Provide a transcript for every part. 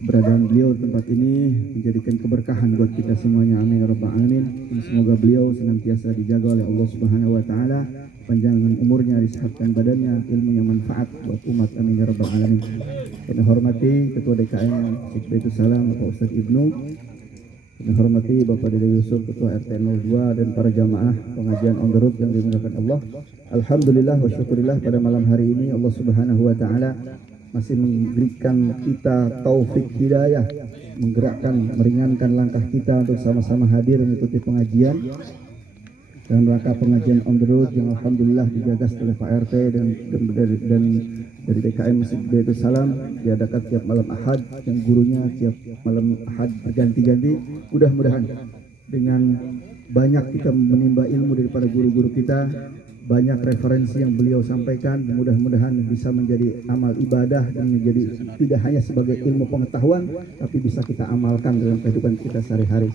keberadaan beliau di tempat ini menjadikan keberkahan buat kita semuanya. Amin ya rabbal alamin. Dan semoga beliau senantiasa dijaga oleh Allah Subhanahu wa taala, panjangan umurnya, disehatkan badannya, ilmu yang manfaat buat umat. Amin ya rabbal alamin. Kami hormati Ketua DKM Masjid Baitul Salam Bapak Ustadz Ibnu. Kami hormati Bapak Dede Yusuf Ketua RT 02 dan para jamaah pengajian on the road yang dimuliakan Allah. Alhamdulillah wa syukurillah, pada malam hari ini Allah Subhanahu wa taala masih memberikan kita taufik hidayah, menggerakkan, meringankan langkah kita untuk sama-sama hadir mengikuti pengajian dalam rangka pengajian on the road yang alhamdulillah digagas oleh Pak RT dan dari DKM Masjid Baitul Salam, diadakan tiap malam Ahad, yang gurunya tiap malam Ahad berganti-ganti. Mudah-mudahan dengan banyak kita menimba ilmu daripada guru-guru kita, banyak referensi yang beliau sampaikan, mudah-mudahan bisa menjadi amal ibadah dan menjadi tidak hanya sebagai ilmu pengetahuan, tapi bisa kita amalkan dalam kehidupan kita sehari-hari.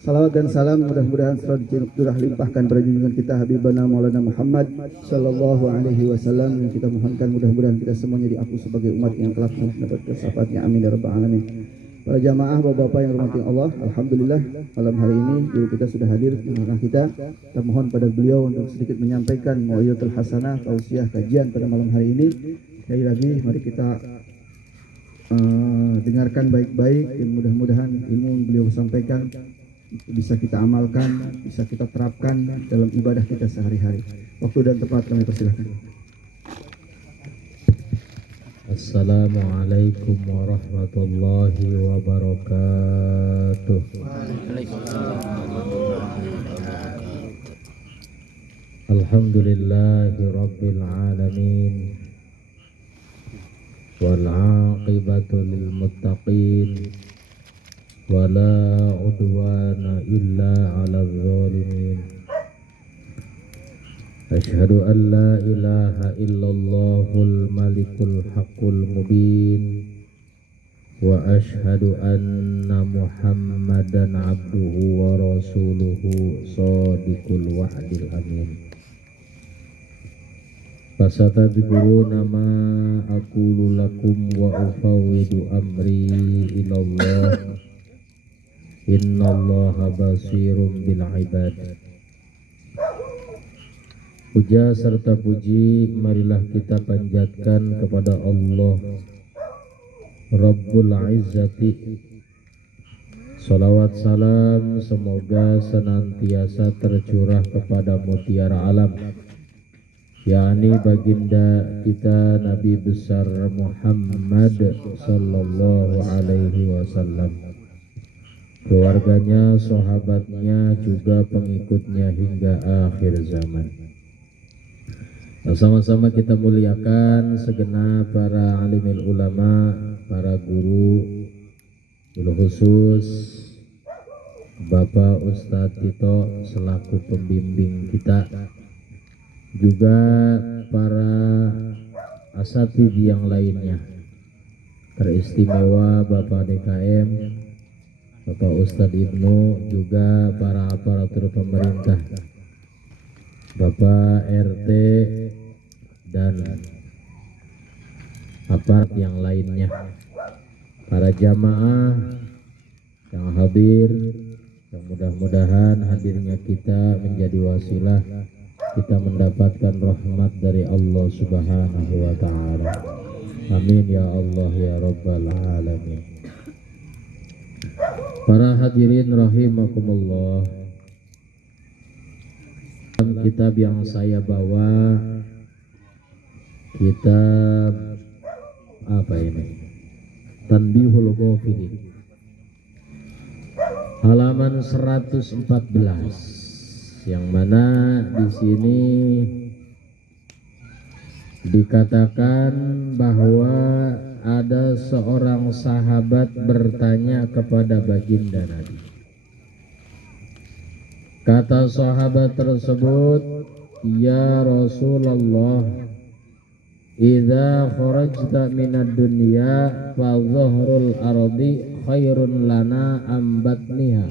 Salawat dan salam mudah-mudahan selalu curah limpahkan pada junjungan kita Habibana Maulana Muhammad sallallahu alaihi wasallam, yang kita mohonkan mudah-mudahan kita semuanya diaku sebagai umat yang kelak mendapat syafaatnya. Amin ya rabbal alamin. Para jamaah, bapak-bapak yang rahmati Allah, alhamdulillah malam hari ini guru kita sudah hadir di tengah kita. Kita mohon pada beliau untuk sedikit menyampaikan mau'izatul hasanah, tausiah kajian pada malam hari ini. Sekali lagi mari kita dengarkan baik-baik, dan mudah-mudahan ilmu yang beliau sampaikan bisa kita amalkan, bisa kita terapkan dalam ibadah kita sehari-hari. Waktu dan tempat kami persilahkan. Assalamualaikum warahmatullahi wabarakatuh. Alhamdulillahi rabbil alamin, wal aqibatu lil muttaqin, wala udwana illa 'alal zalimin. Asyhadu an la ilaha illallahul malikul haqqul mubin, wa asyhadu anna muhammadan abduhu wa rasuluhu shadiqul wa'dil amin. Fasatadhkuruna ma aqulu lakum wa ufawwidu amri ilallah, innallaha basirum bil ibad. Puja serta puji marilah kita panjatkan kepada Allah Rabbul Izzati. Salawat salam semoga senantiasa tercurah kepada mutiara alam, yakni baginda kita Nabi besar Muhammad sallallahu alaihi wasallam, keluarganya, sahabatnya, juga pengikutnya hingga akhir zaman. Sama-sama kita muliakan segenap para alimil ulama, para guru, khusus Bapak Ustadz Tito selaku pembimbing kita, juga para asatidz yang lainnya, teristimewa Bapak DKM, Bapak Ustadz Ibnu, juga para aparatur pemerintah, Bapak RT dan aparat yang lainnya, para jamaah yang hadir, yang mudah-mudahan hadirnya kita menjadi wasilah kita mendapatkan rahmat dari Allah Subhanahu wa ta'ala. Amin ya Allah ya rabbal alamin. Para hadirin rahimakumullah, kitab yang saya bawa kitab apa ini? Tanbihul Ghafilin, halaman 114, yang mana di sini dikatakan bahwa ada seorang sahabat bertanya kepada baginda Nabi. Kata sahabat tersebut, "Ya Rasulullah, idza kharajta minad dunya fa dhahrul ardi khairun lana am batniha."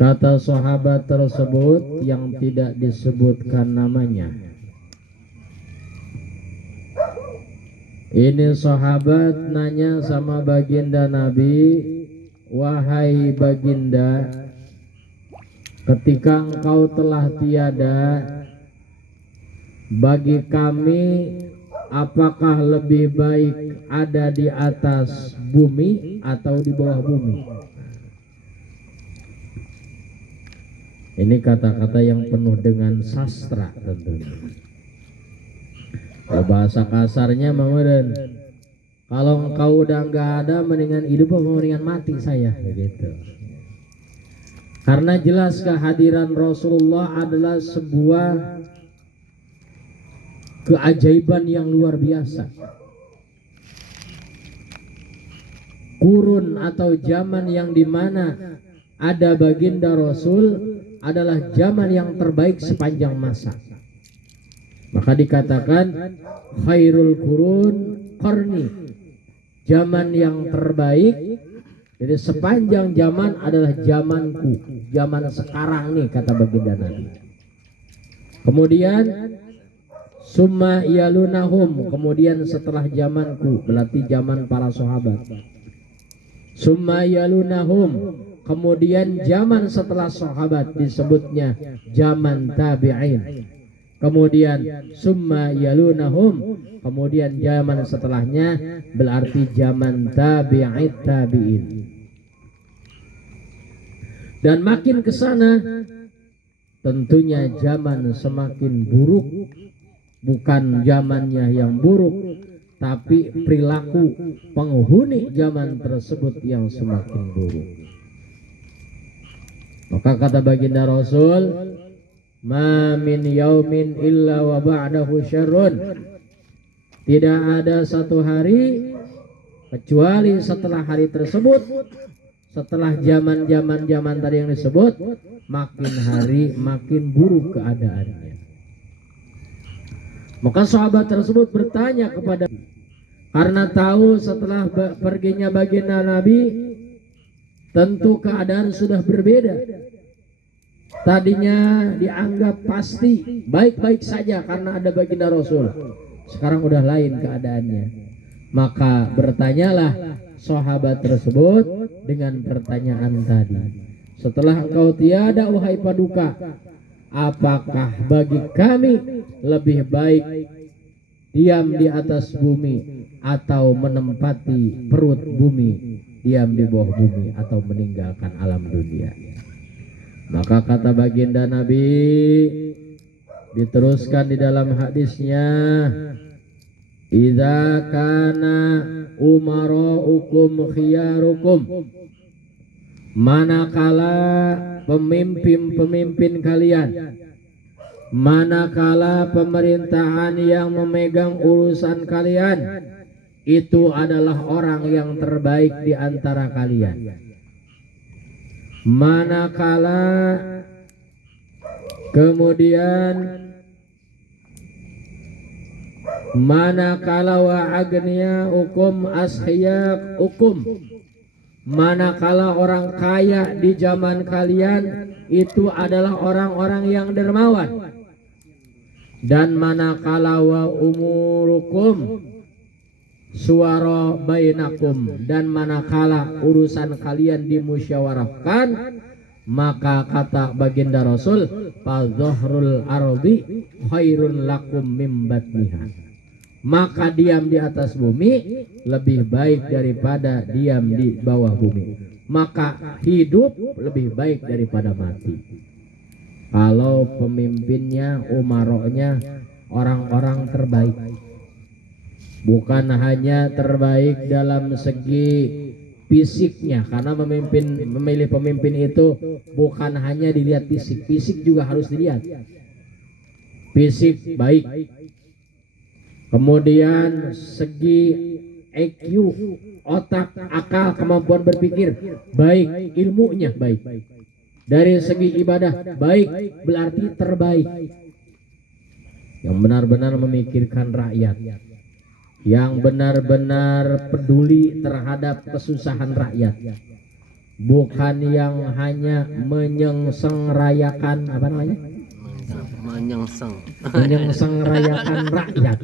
Kata sahabat tersebut yang tidak disebutkan namanya, Ini sahabat nanya sama baginda Nabi, wahai baginda, ketika engkau telah tiada, bagi kami apakah lebih baik ada di atas bumi atau di bawah bumi? Ini kata-kata yang penuh dengan sastra tentunya. Kalau bahasa kasarnya mengeren, kalau engkau udah nggak ada, mendingan hidup apa mendingan mati saya, gitu. Karena jelas kehadiran Rasulullah adalah sebuah keajaiban yang luar biasa. Kurun atau zaman yang dimana ada baginda Rasul adalah zaman yang terbaik sepanjang masa. Maka dikatakan khairul qurun qarni, zaman yang terbaik. Jadi sepanjang zaman adalah zamanku, zaman sekarang nih, kata baginda Nabi. Kemudian summa yalunahum, kemudian setelah zamanku berarti zaman para sahabat. Summa yalunahum, kemudian zaman setelah sahabat disebutnya zaman tabi'in. Kemudian summa yalunahum, kemudian zaman setelahnya berarti zaman tabi'it tabi'in. Dan makin ke sana tentunya zaman semakin buruk, bukan zamannya yang buruk, tapi perilaku penghuni zaman tersebut yang semakin buruk. Maka kata baginda Rasul, ma min yaumin illa wa ba'dahu syarrun, tidak ada satu hari kecuali setelah hari tersebut, setelah zaman tadi yang disebut, makin hari makin buruk keadaannya. Maka sahabat tersebut bertanya kepada, karena tahu setelah perginya baginda Nabi tentu keadaan sudah berbeda. Tadinya dianggap pasti baik-baik saja karena ada baginda Rasul, sekarang udah lain keadaannya. Maka bertanyalah sahabat tersebut dengan pertanyaan tadi, setelah engkau tiada wahai paduka, apakah bagi kami lebih baik diam di atas bumi atau menempati perut bumi, diam di bawah bumi atau meninggalkan alam dunia? Maka kata baginda Nabi, diteruskan di dalam hadisnya, idza kana umaraukum khiyarukum, manakala pemimpin kalian, manakala pemerintahan yang memegang urusan kalian itu adalah orang yang terbaik di antara kalian. Manakala kemudian manakala wa agniya ukum ashiyak ukum, manakala orang kaya di zaman kalian itu adalah orang-orang yang dermawan. Dan manakala wa umurukum suara bainakum, dan manakala urusan kalian dimusyawarahkan, maka kata baginda Rasul, fadzahrul ardi khairun lakum mim batniha, maka diam di atas bumi lebih baik daripada diam di bawah bumi, maka hidup lebih baik daripada mati. Kalau pemimpinnya, umaroknya orang-orang terbaik, bukan hanya terbaik dalam segi fisiknya, karena memilih pemimpin itu bukan hanya dilihat fisik juga harus dilihat. Fisik baik, kemudian segi IQ, otak, akal, kemampuan berpikir baik, ilmunya baik, dari segi ibadah baik, berarti terbaik, yang benar-benar memikirkan rakyat, yang benar-benar peduli terhadap kesusahan rakyat, bukan yang hanya menyengsarayakan menyengseng. menyengsarayakan rakyat,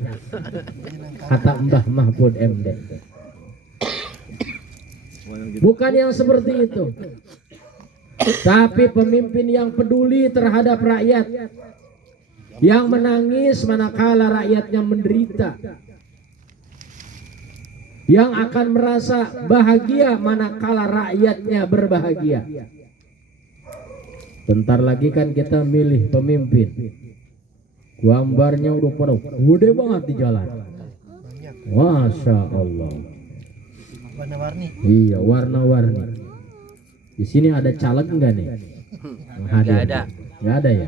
kata Mbah Mahfud MD. Bukan yang seperti itu, tapi pemimpin yang peduli terhadap rakyat, yang menangis manakala rakyatnya menderita, yang akan merasa bahagia manakala rakyatnya berbahagia. Bentar lagi kan kita milih pemimpin, gambarnya udah penuh, gede banget di jalan. Masya Allah. Warna-warni. Iya, warna-warni. Di sini ada caleg enggak nih? Nggak ada. Nggak ada ya?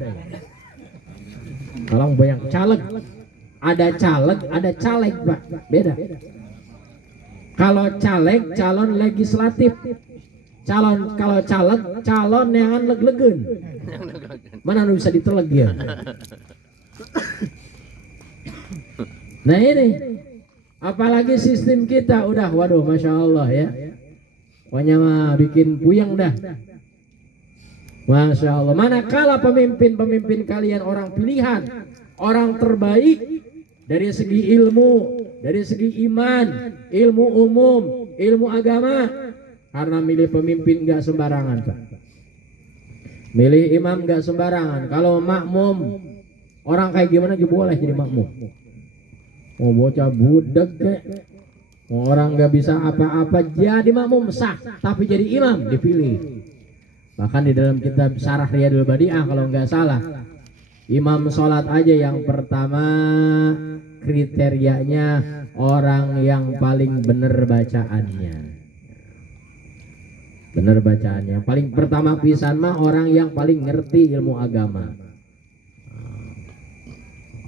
Kalau banyak caleg, ada caleg, ada caleg, Pak. Beda. Kalau caleg, calon legislatif. Kalau caleg, calon yang leg-legen. Mana bisa diteleg ya? Nah ini, apalagi sistem kita udah, waduh, masya Allah ya. Pokoknya mah bikin puyeng dah. Masya Allah. Manakala pemimpin kalian orang pilihan, orang terbaik dari segi ilmu, dari segi iman, ilmu umum, ilmu agama. Karena milih pemimpin nggak sembarangan, Pak. Milih imam nggak sembarangan. Kalau makmum, orang kayak gimana juga boleh jadi makmum. Mau bocah budak kek, mau orang nggak bisa apa-apa jadi makmum sah, tapi jadi imam dipilih. Bahkan di dalam kitab Syarah Riyadul Badi'ah kalau nggak salah, imam sholat aja yang pertama kriterianya orang yang paling benar bacaannya. Benar bacaannya. Paling pertama pisan mah orang yang paling ngerti ilmu agama.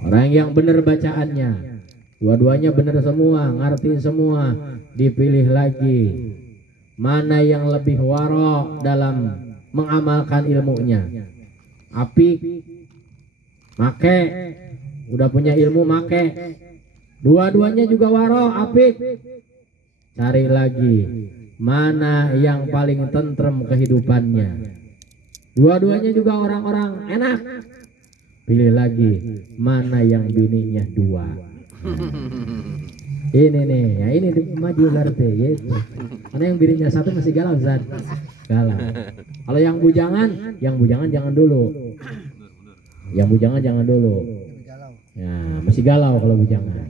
Orang yang benar bacaannya. Dua-duanya benar semua, ngerti semua, dipilih lagi. Mana yang lebih waro dalam mengamalkan ilmunya? Apik, make, udah punya ilmu make. Dua-duanya juga waro, apik. Cari lagi. Mana yang paling tentrem kehidupannya? Dua-duanya juga orang-orang enak. Pilih lagi mana yang bininya dua. Ini nih, ya ini maju berarti gitu. Mana yang bininya satu masih galau, Zat. Galau. Kalau yang bujangan jangan dulu. Yang bujangan jangan dulu. Ya, masih galau kalau bujangan.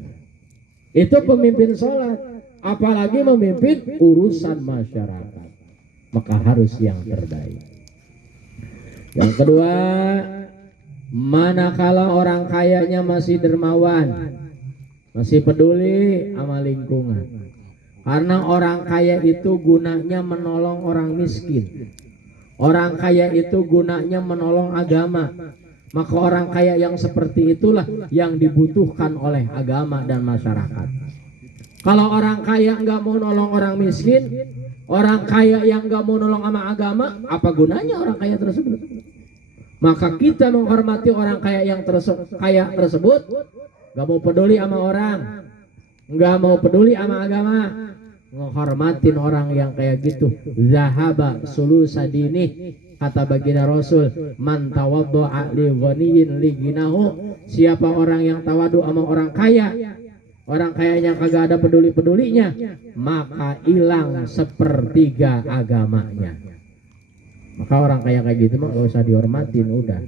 Itu pemimpin sholat. Apalagi memimpin urusan masyarakat, maka harus yang terbaik. Yang kedua, manakala orang kayanya masih dermawan, masih peduli sama lingkungan. Karena orang kaya itu gunanya menolong orang miskin. Orang kaya itu gunanya menolong agama. Maka orang kaya yang seperti itulah yang dibutuhkan oleh agama dan masyarakat. Kalau orang kaya nggak mau nolong orang miskin, orang kaya yang nggak mau nolong sama agama, apa gunanya orang kaya tersebut? Maka kita menghormati orang kaya yang kaya tersebut, nggak mau peduli sama orang, nggak mau peduli sama agama, menghormatin orang yang kayak gitu. Zahaba sulusa dini, kata baginda Rasul, man tawaddu'a li ghaniyin li ginahu. Siapa orang yang tawadu sama orang kaya, orang kayanya kagak ada peduli-pedulinya, maka hilang sepertiga agamanya. Maka orang kaya kayak gitu mah gak usah dihormatin, udah.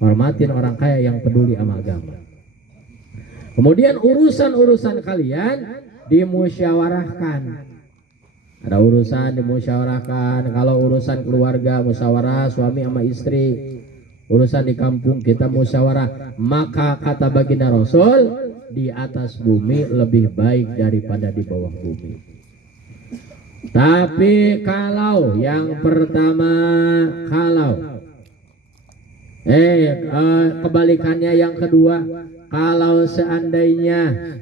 Hormatin orang kaya yang peduli sama agama. Kemudian urusan-urusan kalian dimusyawarahkan. Ada urusan dimusyawarahkan. Kalau urusan keluarga musyawarah suami sama istri. Urusan di kampung kita musyawarah. Maka kata baginda Rasul, di atas bumi lebih baik daripada di bawah bumi. Tapi kalau yang pertama, kebalikannya yang kedua, kalau seandainya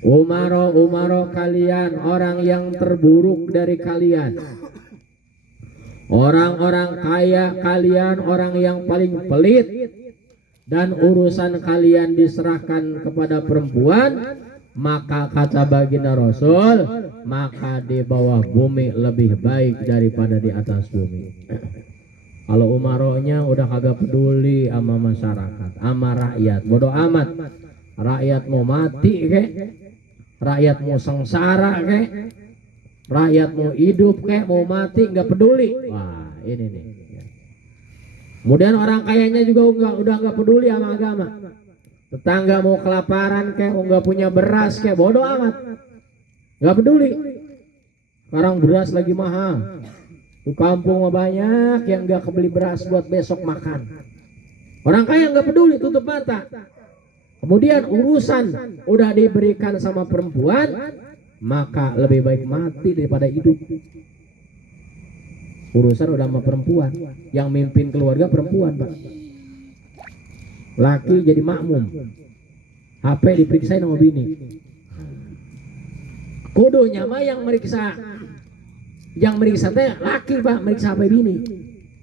umaro kalian, orang yang terburuk dari kalian, orang-orang kaya kalian, orang yang paling pelit, dan urusan kalian diserahkan kepada perempuan, maka kata baginda Rasul, maka di bawah bumi lebih baik daripada di atas bumi. Kalau umarohnya udah kagak peduli sama masyarakat, sama rakyat, bodoh amat. Rakyat mau mati kek, rakyat mau sengsara kek, rakyat mau hidup kek, mau mati nggak peduli. Wah ini nih. Kemudian orang kayanya juga udah nggak peduli sama agama. Tetangga mau kelaparan kek, mau nggak punya beras kek, bodoh amat, nggak peduli. Sekarang beras lagi mahal. Di kampung banyak yang nggak kebeli beras buat besok makan. Orang kaya nggak peduli, tutup mata. Kemudian urusan udah diberikan sama perempuan, maka lebih baik mati daripada hidup. Urusan udah sama perempuan, yang mimpin keluarga perempuan, Pak. Laki jadi makmum, HP diperiksain sama bini. Kudunya mah yang meriksa teh laki, Pak, meriksa HP bini.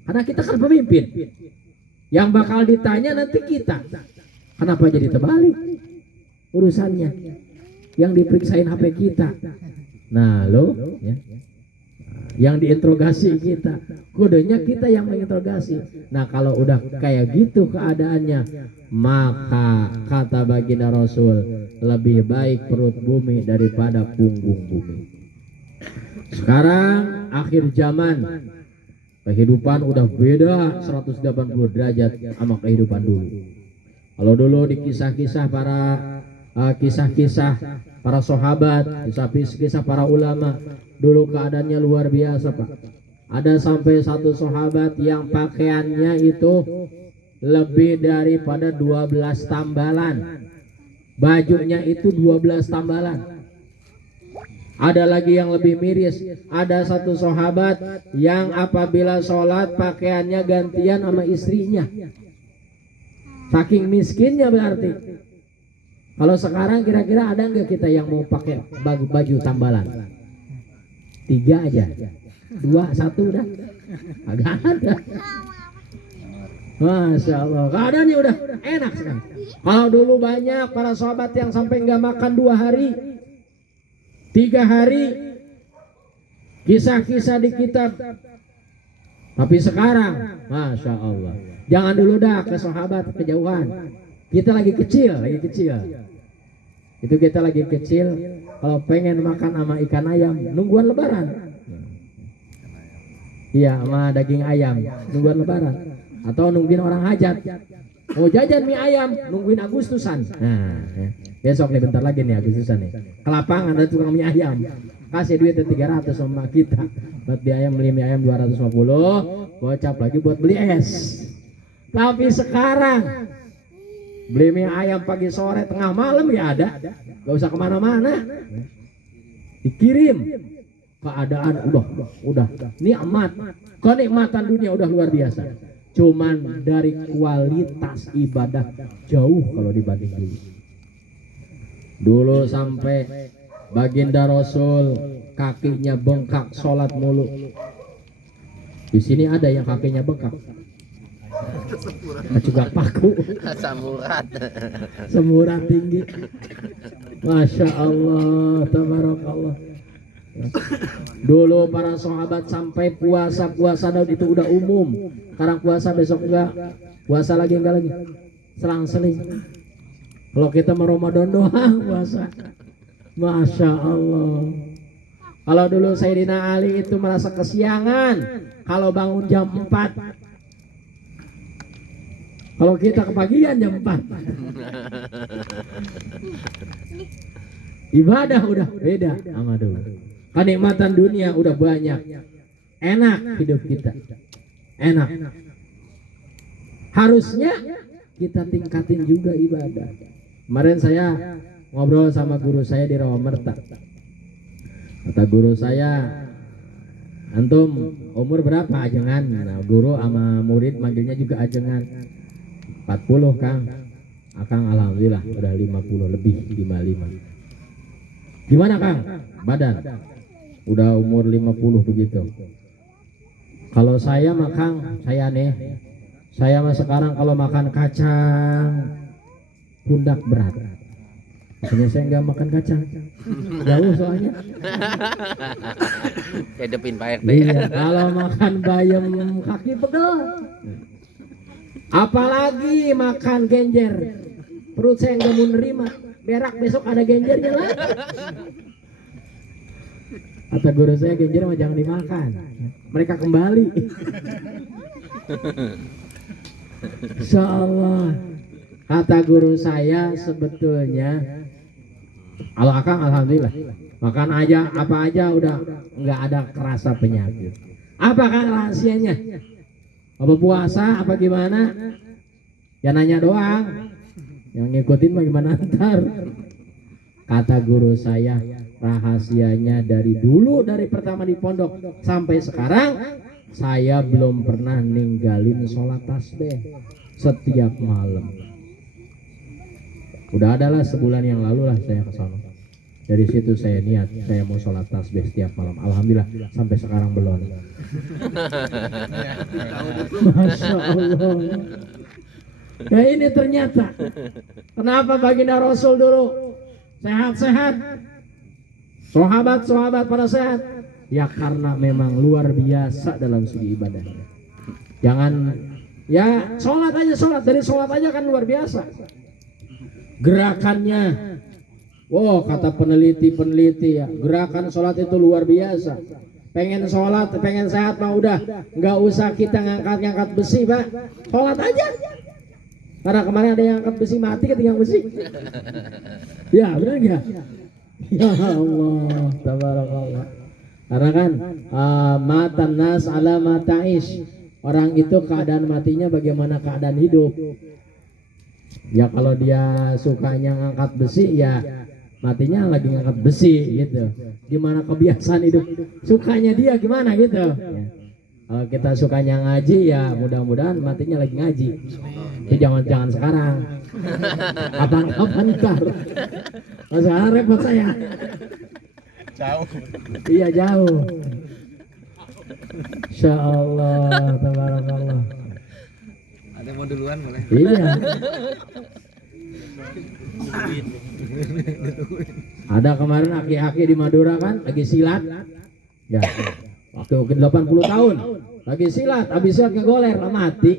Karena kita kan pemimpin. Yang bakal ditanya nanti kita. Kenapa jadi terbalik urusannya? Yang diperiksain HP kita. Nah, lo ya. Yang diinterogasi kita. Kodenya kita yang menginterogasi. Nah, kalau udah kayak gitu keadaannya, maka kata baginda Rasul, lebih baik perut bumi daripada punggung bumi. Sekarang akhir zaman, kehidupan udah beda 180 derajat sama kehidupan dulu. Kalau dulu di kisah-kisah para sahabat, kisah para ulama, dulu keadaannya luar biasa, Pak. Ada sampai satu sahabat yang pakaiannya itu lebih daripada 12 tambalan. Bajunya itu 12 tambalan. Ada lagi yang lebih miris. Ada satu sahabat yang apabila sholat pakaiannya gantian sama istrinya. Saking miskinnya berarti. Kalau sekarang kira-kira ada nggak kita yang mau pakai baju tambalan? 3 aja, 2, 1 udah, agak ada. Masya Allah, keadaannya udah enak sekarang. Kalau dulu banyak para sahabat yang sampai nggak makan 2 hari, 3 hari, kisah-kisah di kitab. Tapi sekarang, Masya Allah, jangan dulu dah ke sahabat kejauhan. Kita lagi kecil. Itu kita lagi kecil, kalau pengen makan sama ikan ayam, nungguan lebaran. Iya, sama daging ayam, nungguan lebaran. Atau nungguin orang hajat. Mau jajan mie ayam, nungguin Agustusan. Nah, besok nih bentar lagi nih Agustusan nih. Ke lapangan ada tukang mie ayam. Kasih duit 300 sama kita. Buat mie ayam, beli mie ayam 250, gocap lagi buat beli es. Tapi sekarang beli mie ayam pagi sore tengah malam ya ada, gak usah kemana-mana, dikirim. Keadaan udah nikmat, kenikmatan dunia udah luar biasa. Cuman dari kualitas ibadah jauh kalau dibanding dulu. Dulu sampai baginda Rasul kakinya bengkak sholat mulu. Di sini ada yang kakinya bengkak. Juga paku semurat tinggi. Masya Allah, tabarakallah. Dulu para sahabat sampai puasa Daud itu udah umum. Sekarang puasa besok enggak, puasa lagi enggak lagi, selang-seling. Kalau kita mau Ramadan doang puasa. Masya Allah. Kalau dulu Sayyidina Ali itu merasa kesiangan kalau bangun jam 4. Kalau kita kepagian jam 4. Ibadah udah beda sama dulu. Kenikmatan dunia udah banyak. Enak hidup kita. Enak. Harusnya kita tingkatin juga ibadah. Kemarin saya ngobrol sama guru saya di Rawamerta. Kata guru saya, antum umur berapa ajengan? Nah, guru sama murid manggilnya juga ajengan. 40 Kang. Akang alhamdulillah udah 50 lebih, 55. Gimana Kang? Badan? Udah umur 50 begitu. Kalau saya mah Kang, saya mah sekarang kalau makan kacang pundak berat. Makanya saya nggak makan kacang. jauh soalnya. Kedepin Pak RT. Iya, kalau makan bayam kaki pegel. Apalagi makan genjer, perut saya nggak mau nerima. Berak besok ada genjernya lah. Kata guru saya, genjer mah jangan dimakan. Mereka kembali. Insya Allah. Kata guru saya sebetulnya, kalau akang alhamdulillah makan aja apa aja udah nggak ada kerasa penyakit. Apa kan rahasianya? Apa puasa apa gimana? Ya nanya doang. Yang ngikutin bagaimana ntar. Kata guru saya, rahasianya dari dulu, dari pertama di pondok sampai sekarang, saya belum pernah ninggalin sholat tasbih setiap malam. Udah adalah sebulan yang lalu lah saya ke sana. Dari situ saya niat saya mau sholat tasbih setiap malam. Alhamdulillah sampai sekarang belum. Masya Allah. Nah ini ternyata kenapa baginda Rasul dulu sehat-sehat, sahabat-sahabat pada sehat, ya karena memang luar biasa dalam segi ibadahnya. Jangan ya sholat aja, sholat dari sholat aja kan luar biasa. Gerakannya, wow kata peneliti ya, gerakan sholat itu luar biasa. Pengen sholat, pengen sehat mah udah nggak usah kita ngangkat besi pak, sholat aja. Karena kemarin ada yang angkat besi mati ketinggalan besi. Ya benar nggak? Ya Allah, tabarakallah. Karena kan matan nas ala mataish, orang itu keadaan matinya bagaimana keadaan hidup. Ya kalau dia sukanya ngangkat besi ya matinya lagi ngangkat besi gitu. Gimana kebiasaan hidup sukanya dia gimana gitu ya. Kalau kita sukanya ngaji ya mudah-mudahan matinya lagi ngaji. Tapi jangan sekarang. Kapan ntar. Kalau sekarang repot saya. Jauh. Iya jauh. Insya Allah, tabarakallah. Ada mau duluan boleh? Iya. Ada kemarin aki-aki di Madura kan lagi silat. Ya. Waktu 80 tahun lagi silat, habis silat kegoler mati.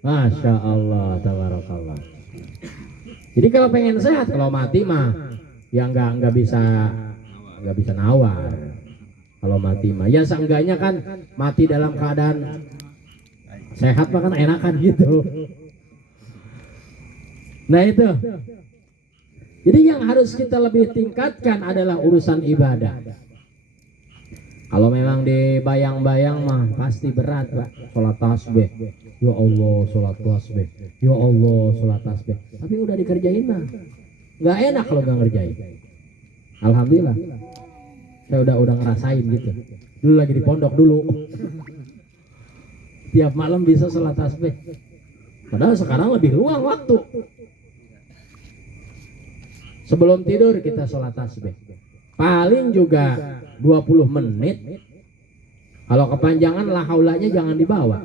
Masya Allah, tabarakallah. Jadi kalau pengen sehat, kalau mati mah ya nggak bisa nawar. Kalau mati mah ya seenggaknya kan mati dalam keadaan sehat mah kan enakan gitu. Nah itu. Jadi yang harus kita lebih tingkatkan adalah urusan ibadah. Kalau memang dibayang-bayang mah pasti berat pak. Sholat tasbih, ya Allah sholat tasbih, ya Allah sholat tasbih. Tapi udah dikerjain mah, nggak enak kalau nggak ngerjain. Alhamdulillah, saya udah ngerasain gitu. Dulu lagi di pondok dulu, tiap malam bisa sholat tasbih. Padahal sekarang lebih luang waktu. Sebelum tidur kita sholat tasbih. Paling juga 20 menit. Kalau kepanjangan la haulanya jangan dibawa.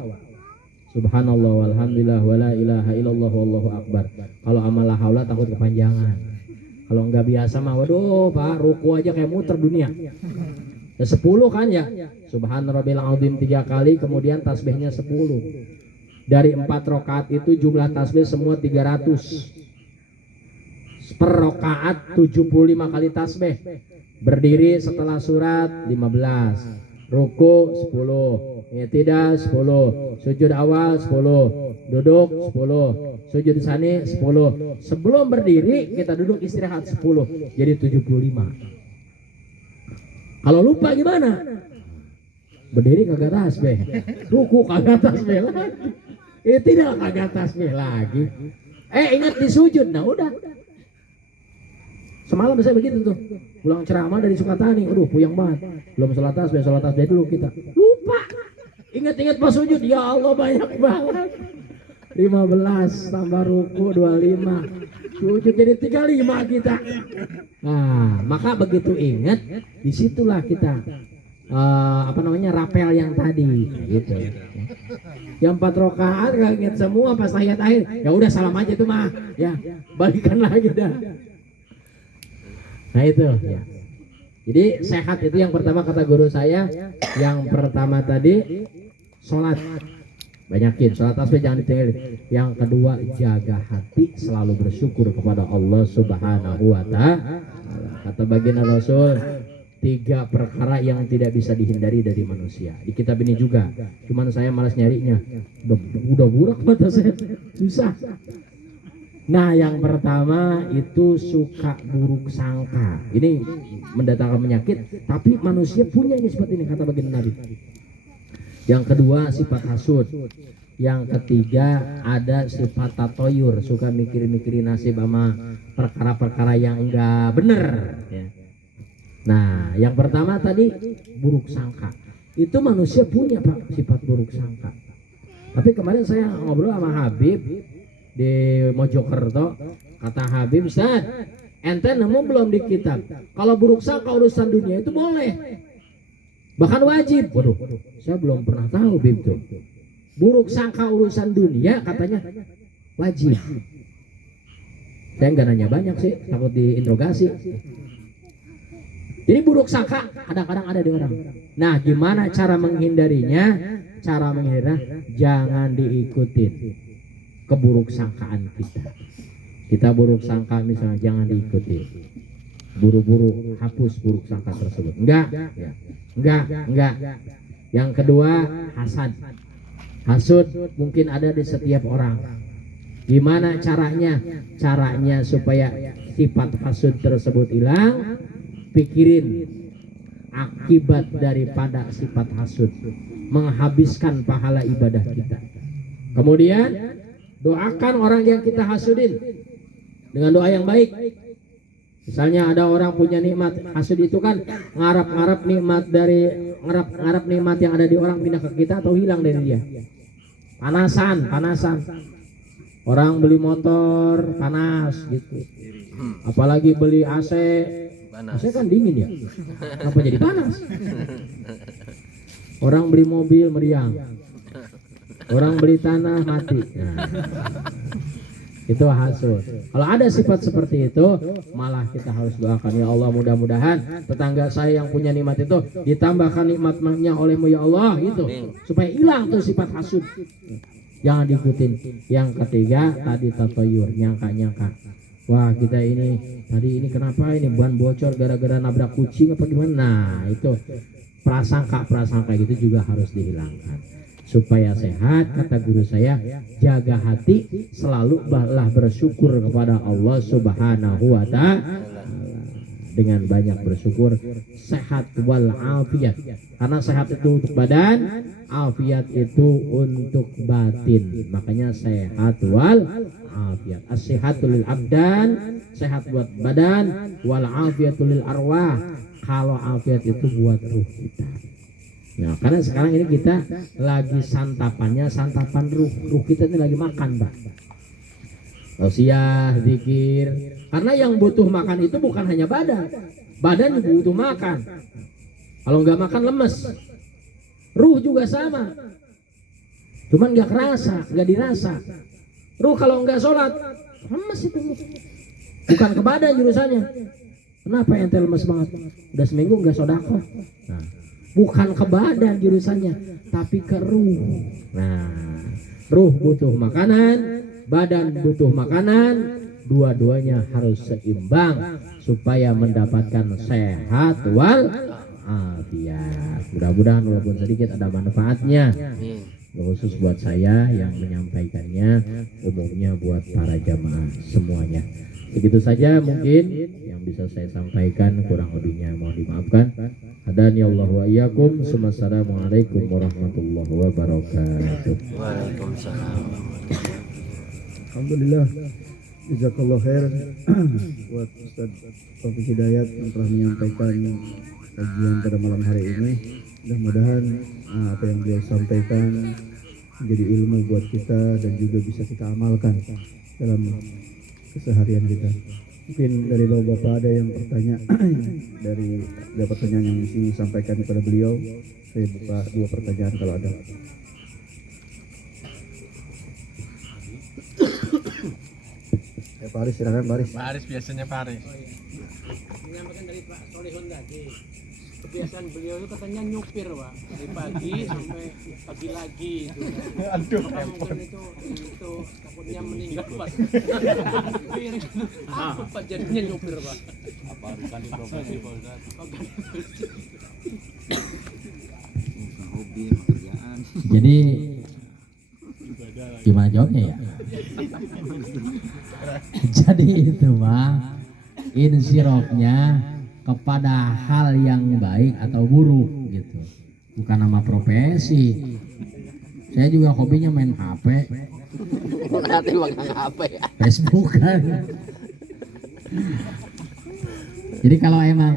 Subhanallah walhamdulillah wala ilaha illallah wallahu akbar. Kalau amal la haula takut kepanjangan. Kalau enggak biasa mah waduh Pak, ruku aja kayak muter dunia. Ya 10 kan ya. Subhanarabbil azim 3 kali, kemudian tasbihnya 10. Dari 4 rakaat itu jumlah tasbih semua 300. Per rakaat 75 kali tasbih. Berdiri setelah surat 15, ruku 10, i'tidal 10, sujud awal 10, duduk 10, sujud sani 10. Sebelum berdiri kita duduk istirahat 10, jadi 75. Kalau lupa gimana? Berdiri kagak tasbih, ruku kagak tasbih lagi, i'tidal kagak tasbih lagi. Ingat di sujud, nah udah. Semalam saya begitu tuh, pulang ceramah dari Sukatani, aduh puyeng banget, belum sholat tasbih dulu kita, lupa, ingat-ingat pas sujud, ya Allah banyak banget, 15 tambah ruku 25, sujud jadi 35 kita. Nah maka begitu ingat, disitulah kita rapel yang tadi, gitu. Yang 4 rakaat gak ingat semua pas tahiyat akhir, ya udah salam aja tuh mah, ya balikan lagi dah. Nah itu ya. Jadi sehat itu yang pertama kata guru saya. Yang pertama tadi sholat, banyakin sholat tasbih, jangan ditinggalin. Yang kedua jaga hati, selalu bersyukur kepada Allah Subhanahu wa Ta'ala. Kata baginda Rasul, 3 perkara yang tidak bisa dihindari dari manusia. Di kitab ini juga, cuman saya malas nyarinya. Udah burak mata saya, susah. Nah yang pertama itu suka buruk sangka. Ini mendatangkan penyakit, tapi manusia punya ini seperti ini kata baginda Nabi. Yang kedua sifat hasud. Yang ketiga ada sifat tatoyur, suka mikir-mikirin nasib sama perkara-perkara yang enggak bener ya. Nah yang pertama tadi buruk sangka. Itu manusia punya Pak sifat buruk sangka. Tapi kemarin saya ngobrol sama Habib di Mojokerto, kata Habib, Ustaz, ente nemu belum di kitab kalau buruk sangka urusan dunia itu boleh, bahkan wajib. Waduh, saya belum pernah tahu Bib tuh. Buruk sangka urusan dunia katanya wajib. Saya nggak nanya banyak sih, takut diinterogasi. Jadi buruk sangka kadang-kadang ada di orang. Nah, gimana cara menghindarinya? Cara menghindarinya jangan diikutin keburuk sangkaan kita. Kita buruk sangka misalnya jangan diikuti. Buru-buru hapus buruk sangka tersebut. Enggak. Yang kedua hasad. Hasud mungkin ada di setiap orang. Gimana caranya? Caranya supaya sifat hasud tersebut hilang, pikirin akibat daripada sifat hasud, menghabiskan pahala ibadah kita. Kemudian doakan orang yang kita hasudin dengan doa yang baik. Misalnya ada orang punya nikmat, hasud itu kan ngarap-ngarap nikmat dari ngarap nikmat yang ada di orang pindah ke kita atau hilang dari dia. Panasan. Orang beli motor panas gitu. Apalagi beli AC. AC kan dingin ya. Apa jadi panas? Orang beli mobil meriang. Orang beli tanah mati. Nah, itu hasud. Kalau ada sifat seperti itu, malah kita harus doakan, ya Allah mudah-mudahan tetangga saya yang punya nikmat itu ditambahkan nikmatnya olehmu ya Allah, gitu, supaya hilang tuh sifat hasud. Jangan diikutin. Yang ketiga tadi tatoyur, nyangka-nyangka. Wah kita ini tadi ini kenapa ini ban bocor gara-gara nabrak kucing apa gimana? Nah itu prasangka gitu juga harus dihilangkan. Supaya sehat, kata guru saya, jaga hati, selalu bersyukur kepada Allah Subhanahu wa Ta'ala. Dengan banyak bersyukur, sehat wal afiat. Karena sehat itu untuk badan, afiat itu untuk batin. Makanya sehat wal afiat. As-sihatul lil abdan, sehat buat badan, wal afiatul lil arwah. Kalau afiat itu buat ruh kita. Nah, karena sekarang ini kita lagi santapan ruh kita ini lagi makan, Pak. Tausiah, zikir. Karena yang butuh makan itu bukan hanya badan butuh makan. Kalau nggak makan lemes. Ruh juga sama. Cuman nggak dirasa. Ruh kalau nggak sholat lemes itu. Bukan ke badan jurusannya. Kenapa ente lemes banget? Udah seminggu nggak sedekah. Nah, bukan ke badan jurusannya, tapi ke ruh. Nah, ruh butuh makanan, badan butuh makanan, dua-duanya harus seimbang supaya mendapatkan sehat wal afiat. Mudah-mudahan walaupun sedikit ada manfaatnya. Khusus buat saya yang menyampaikannya, umumnya buat para jamaah semuanya. Begitu saja mungkin yang bisa saya sampaikan, kurang lebihnya mohon dimaafkan. Hadani Allah wa iyyakum. Assalamualaikum warahmatullahi wabarakatuh. Waalaikumsalam. Alhamdulillah, jazakallah khair buat Ustaz Taufik Hidayat yang telah menyampaikan kajian pada malam hari ini. Mudah-mudahan apa yang beliau sampaikan menjadi ilmu buat kita dan juga bisa kita amalkan dalam keseharian kita. Mungkin dari bapak-bapak ada yang bertanya dari pertanyaan yang disampaikan kepada beliau. Saya buka 2 pertanyaan kalau ada. Pak Aris, silakan Pak Aris. Pak Aris biasanya Pak Aris. menyampaikan dari Pak Solihun tadi. Kebiasaan beliau itu katanya nyupir, Pak, dari pagi sampai pagi lagi itu. Aduh, mungkin itu takutnya meninggal, Pak. Apa jadinya nyupir, Pak? Apa ganti profesi, Pak Ustaz? Hobi pekerjaan. Jadi gimana jawabnya ya? Jadi itu mah insirofnya kepada hal yang baik atau buruk gitu, bukan nama profesi. Saya juga hobinya main HP, Nanti makan apa ya? Facebook kan. Jadi kalau emang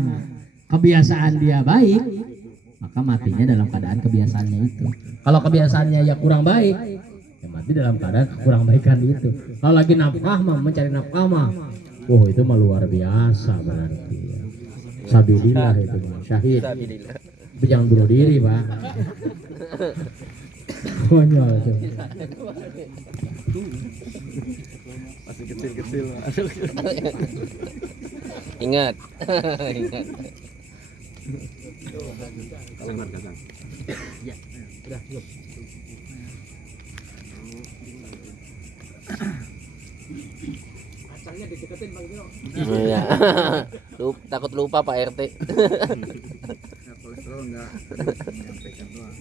kebiasaan dia baik, maka matinya dalam keadaan kebiasaannya itu. Kalau kebiasaannya ya kurang baik, ya mati dalam keadaan kurang baikan itu. Kalau lagi nafkah mah, mencari nafkah mah, itu mah luar biasa berarti. Sabilillah itu mah, syahid. Tapi jangan bunuh diri, Pak. Konyol tuh. Masih kecil-kecil. Ingat. Ingat. Sangat kasar. Ya, udah cukup. Asalnya dideketin Bang Jo. Iya. Takut lupa Pak RT. Kolesterol enggak menyampaikan doang.